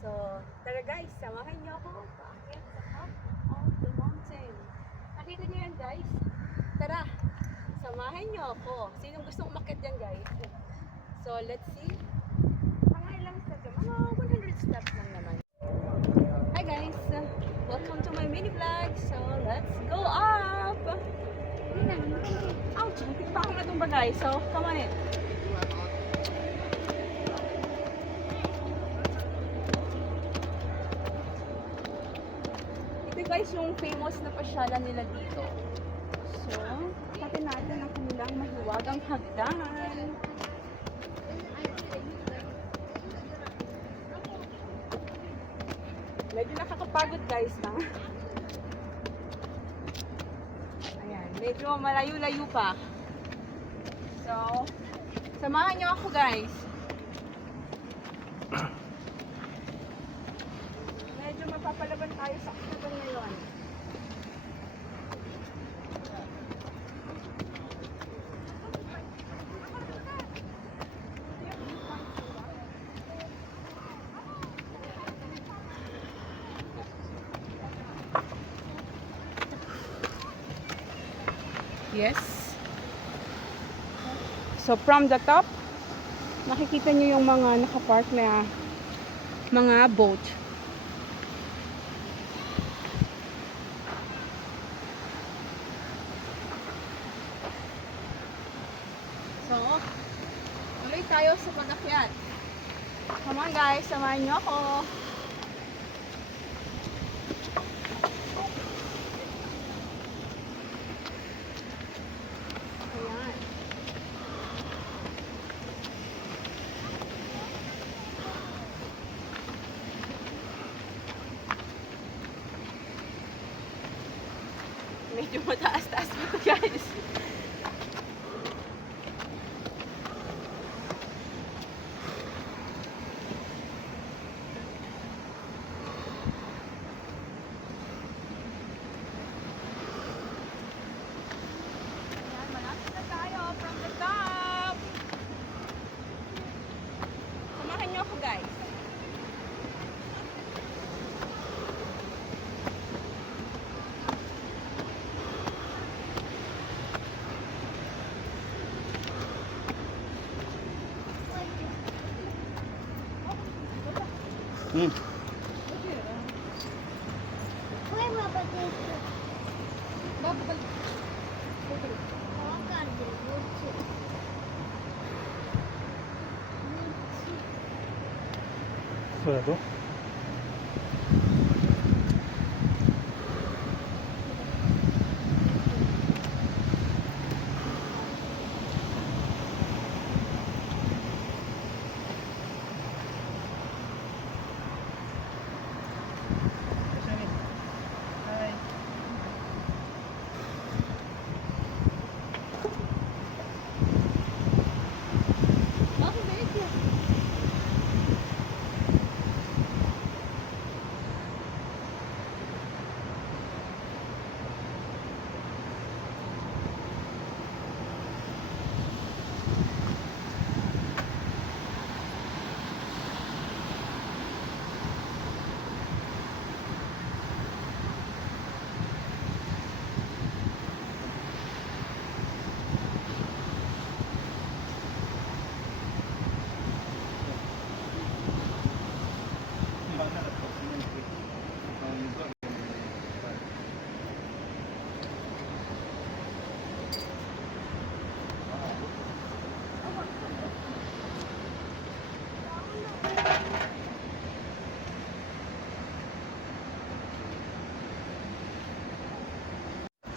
So, tara guys, samahan niyo ako paakyat sa top of the mountain. Nakita niyo yan guys? Tara, samahan niyo ako. Sinong gustong umakyat yan guys? So, let's see. Mga ilang steps yan? Mga 100 steps lang naman. Hi guys! Welcome to my mini vlog. So, let's go up! Ouch! Hindi pa ako natumba guys. So, come on in. Guys, yung famous na pasyalan nila dito. So, natin ang kanilang mahiwagang hagdan. Medyo nakakapagod guys na. Ayan, medyo malayo-layo pa. So, samahan nyo ako guys. Medyo mapapalaban tayo sa kutuban ngayon. Yes. So from the top, nakikita nyo yung mga nakapark na mga boat. So, tuloy tayo sa pag-akyat. Come on guys, samahan nyo ako. Ayan. Medyo mataas-taas pa guys. Guys. Puedo.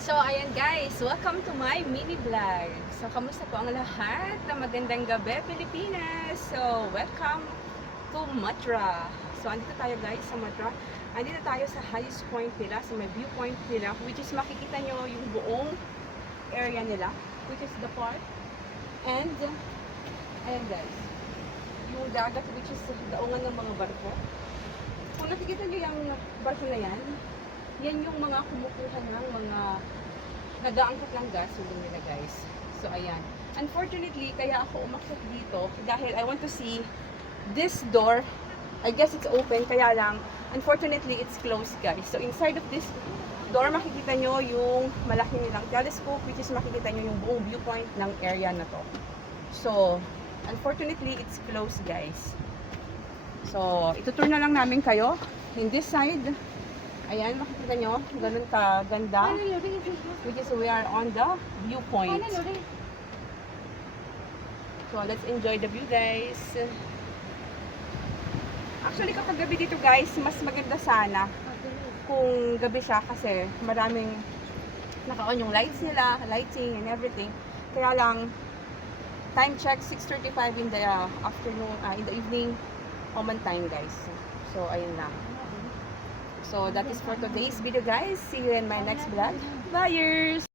So, ayan guys, welcome to my mini vlog. So, kamusta po ang lahat? Magandang gabi, Pilipinas! So, welcome to Matra. So, andito tayo guys sa Matra. Andito tayo sa highest point nila, sa may viewpoint nila, which is makikita nyo yung buong area nila, which is the park. And, ayan guys, yung dagat, which is daungan ng mga barko. Kung nakikita nyo yung barko na yan, yan yung mga kumukuha ng mga nag-aangkat ng gasoline nila guys. So ayan. Unfortunately, kaya ako umakyat dito dahil I want to see this door I guess it's open, kaya lang, unfortunately, it's closed, guys. So, inside of this door, makikita nyo yung malaki nilang telescope, which is makikita nyo yung buong viewpoint ng area na to. So, unfortunately, it's closed, guys. So, itutur na lang namin kayo. In this side, ayan, makikita nyo, ganun ka ganda. Which is we are on the viewpoint. So, let's enjoy the view, guys. Actually, kapag gabi dito, guys, mas maganda sana kung gabi siya kasi maraming naka-on yung lights nila, lighting and everything. Kaya lang, time check, 6:35 in the afternoon, in the evening, common time, guys. So, ayun lang. So, that is for today's video, guys. See you in my next vlog. Bye!